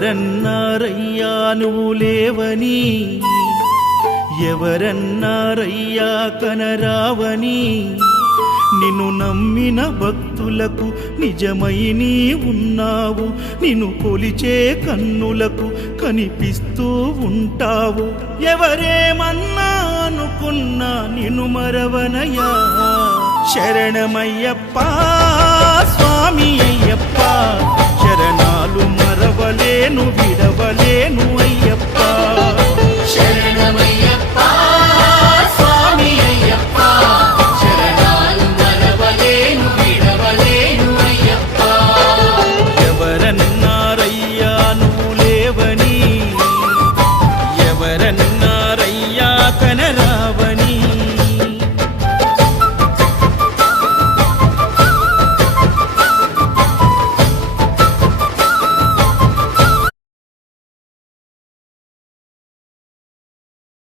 ఎవరన్నారయ్యా నువ్వు లేవని, ఎవరన్నారయ్యా కనరావని, నిన్ను నమ్మిన భక్తులకు నిజమై నీ ఉన్నావు, నిన్ను కొలిచే కన్నులకు కనిపిస్తూ ఉంటావు. ఎవరేమన్నా అనుకున్నా నిన్ను మరవనయ్యా. శరణమయ్యప్ప స్వామి అయ్యప్ప, శరణాలు మరవలేను విడవలేను